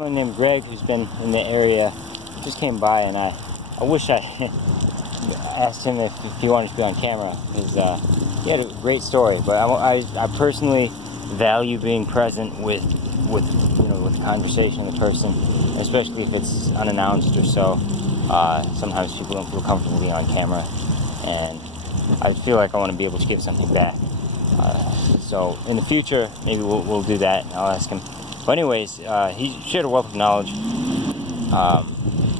Someone named Greg, who's been in the area, just came by, and I wish I asked him if he wanted to be on camera, because he had a great story. But I personally value being present with the conversation of the person, especially if it's unannounced or so. Sometimes people don't feel comfortable being on camera, and I feel like I want to be able to give something back. So in the future, maybe we'll do that, and I'll ask him. But anyways, he shared a wealth of knowledge,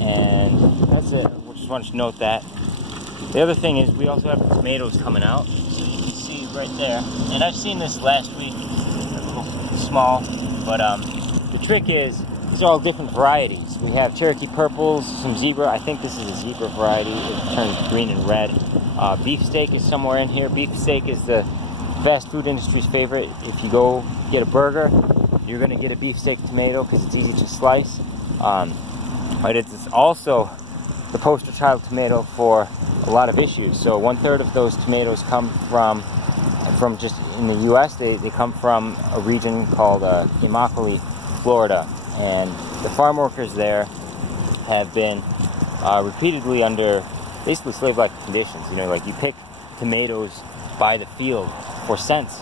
and that's it. I just wanted to note that. The other thing is we also have tomatoes coming out. So you can see right there, and I've seen this last week. They're a little small, but the trick is these are all different varieties. We have Cherokee purples, some zebra. I think this is a zebra variety. It turns green and red. Beefsteak is somewhere in here. Beefsteak is the fast food industry's favorite. If you go get a burger, you're going to get a beefsteak tomato because it's easy to slice. But it's also the poster child tomato for a lot of issues. So 1/3 of those tomatoes come from just in the U.S. They come from a region called Imokalee, Florida. And the farm workers there have been repeatedly under basically slave-like conditions. You know, like you pick tomatoes by the field for cents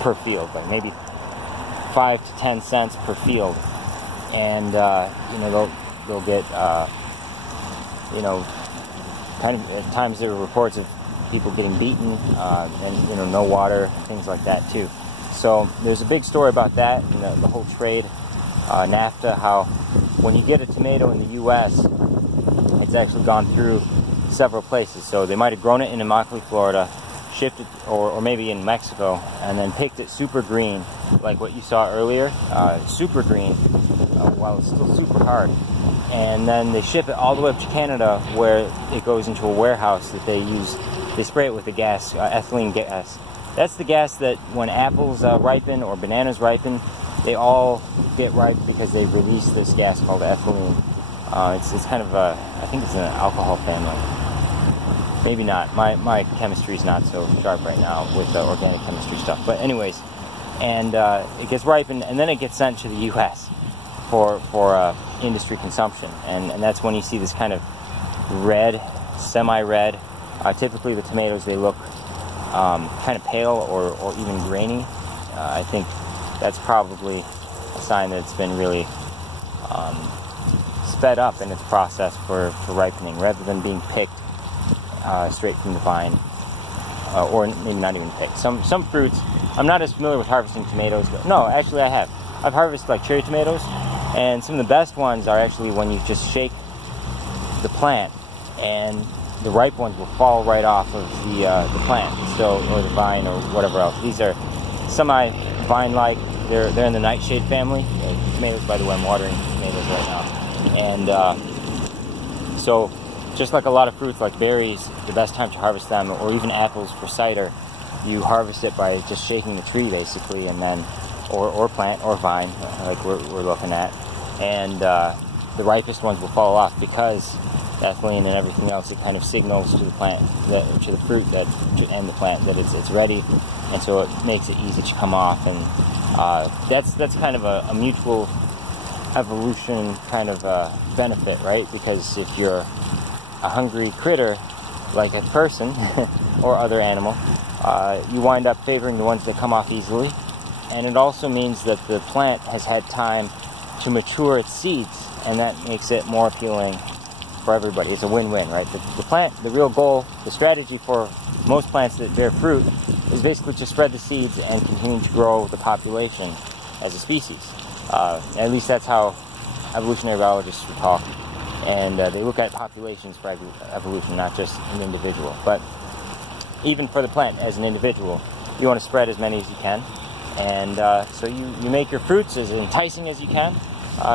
per field, like maybe 5 to 10 cents per field, and they'll get kind of at times there are reports of people getting beaten, and no water, things like that too. So there's a big story about that and the whole trade, NAFTA, how when you get a tomato in the U.S., it's actually gone through several places. So they might have grown it in Immokalee, Florida, shipped it, or maybe in Mexico, and then picked it super green, like what you saw earlier, super green, while it's still super hard. And then they ship it all the way up to Canada, where it goes into a warehouse that they use. They spray it with the gas, ethylene gas. That's the gas that when apples ripen or bananas ripen, they all get ripe because they release this gas called ethylene. It's kind of I think it's an alcohol family. Maybe not. My chemistry's not so sharp right now with the organic chemistry stuff. But anyways, and it gets ripened, and then it gets sent to the U.S. for industry consumption, and that's when you see this kind of red, semi-red. Typically, the tomatoes, they look kind of pale or even grainy. I think that's probably a sign that it's been really sped up in its process for ripening, rather than being picked straight from the vine, or maybe not even picked. Some fruits, I'm not as familiar with harvesting tomatoes, but no, actually I have. I've harvested like cherry tomatoes, and some of the best ones are actually when you just shake the plant, and the ripe ones will fall right off of the plant, or the vine, or whatever else. These are semi-vine-like. They're in the nightshade family. Tomatoes, by the way, I'm watering tomatoes right now, and so. Just like a lot of fruits, like berries, the best time to harvest them, or even apples for cider, you harvest it by just shaking the tree, basically, and then, or plant, or vine, like we're looking at, and the ripest ones will fall off because ethylene and everything else, it kind of signals to the plant, to the fruit and the plant that it's ready, and so it makes it easy to come off, and that's kind of a mutual evolution kind of benefit, right? Because if you're a hungry critter, like a person or other animal, you wind up favoring the ones that come off easily, and it also means that the plant has had time to mature its seeds, and that makes it more appealing for everybody. It's a win-win, right? The plant, the real goal, the strategy for most plants that bear fruit is basically to spread the seeds and continue to grow the population as a species. At least that's how evolutionary biologists would talk. And they look at populations for evolution, not just an individual. But even for the plant as an individual, you want to spread as many as you can. And so you make your fruits as enticing as you can.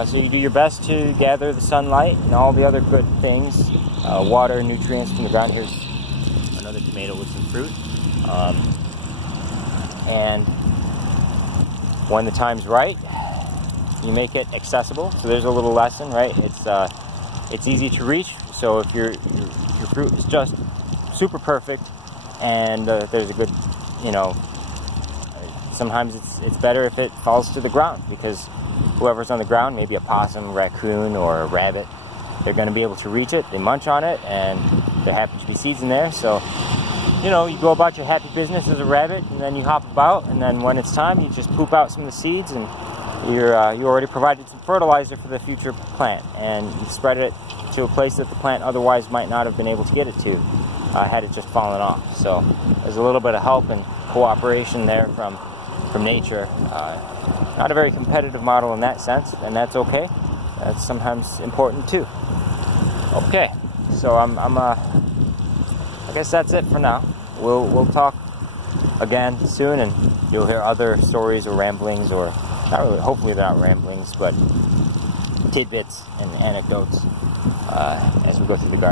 So you do your best to gather the sunlight and all the other good things, water, nutrients from the ground. Here's another tomato with some fruit. And when the time's right, you make it accessible. So there's a little lesson, right? It's easy to reach. So if your fruit is just super perfect, and there's a good, sometimes it's better if it falls to the ground, because whoever's on the ground, maybe a possum, raccoon, or a rabbit, they're going to be able to reach it. They munch on it, and there happen to be seeds in there. So, you know, you go about your happy business as a rabbit, and then you hop about, and then when it's time, you just poop out some of the seeds, and you already provided some fertilizer for the future plant, and you spread it to a place that the plant otherwise might not have been able to get it to had it just fallen off. So there's a little bit of help and cooperation there from nature. Not a very competitive model in that sense, and that's okay. That's sometimes important too. Okay, so I guess that's it for now. We'll talk again soon, and you'll hear other stories or ramblings, or not really, hopefully they're not ramblings, but tidbits and anecdotes as we go through the garden.